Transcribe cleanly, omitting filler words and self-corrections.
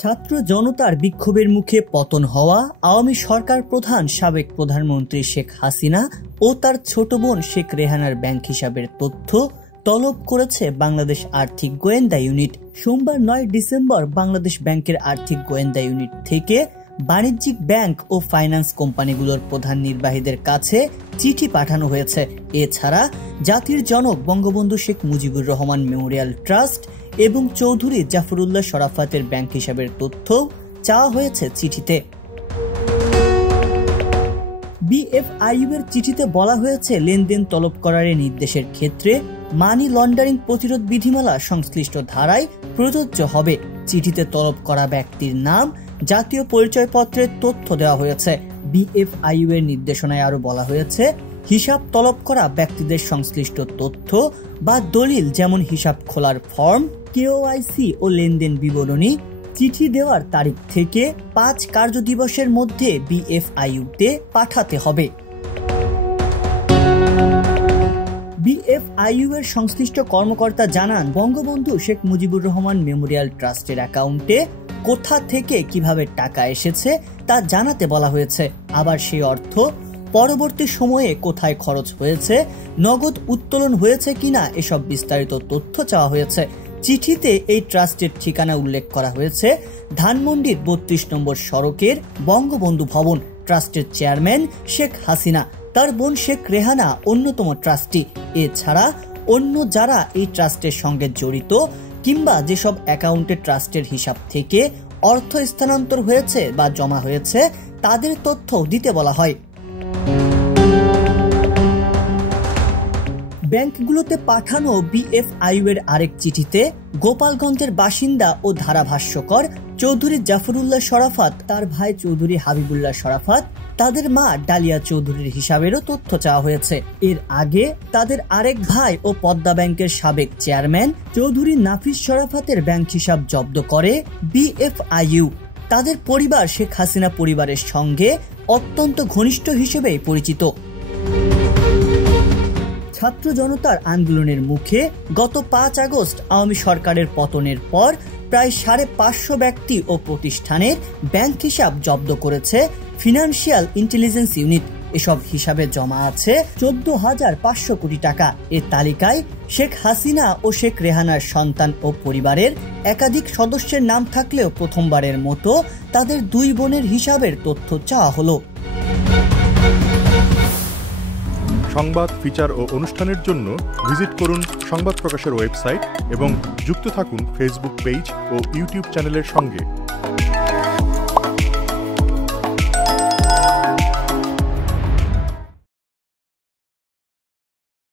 ছাত্র জনতার বিক্ষোভের মুখে পতন হওয়া আওয়ামী সরকার প্রধান সাবেক প্রধানমন্ত্রী শেখ হাসিনা ও তার ছোট বোন শেখ রেহানার ব্যাংক হিসাবের তথ্য তলব করেছে বাংলাদেশ আর্থিক গোয়েন্দা ইউনিট। সোমবার 9 ডিসেম্বর বাংলাদেশ ব্যাংকের আর্থিক গোয়েন্দা ইউনিট থেকে বাণিজ্যিক ব্যাংক ও ফাইন্যান্স কোম্পানিগুলোর প্রধান নির্বাহীদের কাছে চিঠি পাঠানো হয়েছে। এছাড়া জাতির জনক বঙ্গবন্ধু শেখ মুজিবুর রহমান মেমোরিয়াল ট্রাস্ট এবং চৌধুরী জাফরুল্লাহ শরাফতের ব্যাংক হিসাবের তথ্য চাওয়া হয়েছে চিঠিতে। বিএফআইইউ এর চিঠিতে বলা হয়েছে, লেনদেন তলব করার নির্দেশের ক্ষেত্রে মানি লন্ডারিং প্রতিরোধ বিধিমালা সংশ্লিষ্ট ধারায় প্রযোজ্য হবে। চিঠিতে তলব করা ব্যক্তির নাম, জাতীয় পরিচয়পত্রের তথ্য দেওয়া হয়েছে। বিএফআইইউ এর নির্দেশনায় আরো বলা হয়েছে, হিসাব তলব করা ব্যক্তিদের সংশ্লিষ্ট তথ্য বা দলিল যেমন হিসাব খোলার ফর্ম, কেওআইসি ও লেনদেন বিবরণী চিঠি দেওয়ার তারিখ থেকে 5 কার্য দিবসের মধ্যে বিএফআইইউ-তে পাঠাতে হবে। বিএফআইইউ এর সংশ্লিষ্ট কর্মকর্তা জানান, বঙ্গবন্ধু শেখ মুজিবুর রহমান মেমোরিয়াল ট্রাস্টের অ্যাকাউন্টে কোথা থেকে কিভাবে টাকা এসেছে তা জানাতে বলা হয়েছে। আবার সেই অর্থ পরবর্তী সময়ে কোথায় খরচ হয়েছে, নগদ উত্তোলন হয়েছে কিনা এসব বিস্তারিত তথ্য চাওয়া হয়েছে। চিঠিতে এই ট্রাস্টের ঠিকানা উল্লেখ করা হয়েছে ধানমন্ডির 32 নম্বর সড়কের বঙ্গবন্ধু ভবন। ট্রাস্টের চেয়ারম্যান শেখ হাসিনা, তার বোন শেখ রেহানা অন্যতম ট্রাস্টি। এছাড়া অন্য যারা এই ট্রাস্টের সঙ্গে জড়িত কিংবা যেসব অ্যাকাউন্টে ট্রাস্টের হিসাব থেকে অর্থ স্থানান্তর হয়েছে বা জমা হয়েছে তাদের তথ্য দিতে বলা হয়। ব্যাংকগুলোতে পাঠানো বিএফআইইউ এর আরেক চিঠিতে গোপালগঞ্জের বাসিন্দা ও ধারাভাষ্যকর চৌধুরী জাফরুল্লাহ শরাফত, তার ভাই চৌধুরী হাবিবুল্লাহ শরাফত, তাদের মা ডালিয়া চৌধুরীর হিসাবেরও তথ্য চাওয়া হয়েছে। এর আগে তাদের আরেক ভাই ও পদ্মা ব্যাংকের সাবেক চেয়ারম্যান চৌধুরী নাফিস শরাফতের ব্যাংক হিসাব জব্দ করে বিএফআইইউ। তাদের পরিবার শেখ হাসিনা পরিবারের সঙ্গে অত্যন্ত ঘনিষ্ঠ হিসেবে পরিচিত। ছাত্র জনতার আন্দোলনের মুখে গত 5 আগস্ট আওয়ামী সরকারের পতনের পর প্রায় 550 ব্যক্তি ও প্রতিষ্ঠানের ব্যাংক হিসাব জব্দ করেছে ফিনান্সিয়াল ইন্টেলিজেন্স ইউনিট। এসব হিসাবে জমা আছে 14,500 কোটি টাকা। এর তালিকায় শেখ হাসিনা ও শেখ রেহানার সন্তান ও পরিবারের একাধিক সদস্যের নাম থাকলেও প্রথমবারের মতো তাদের 2 বোনের হিসাবের তথ্য চাওয়া হলো। সংবাদ, ফিচার ও অনুষ্ঠানের জন্য ভিজিট করুন সংবাদ প্রকাশের ওয়েবসাইট এবং যুক্ত থাকুন ফেসবুক পেজ ও ইউটিউব চ্যানেলের সঙ্গে।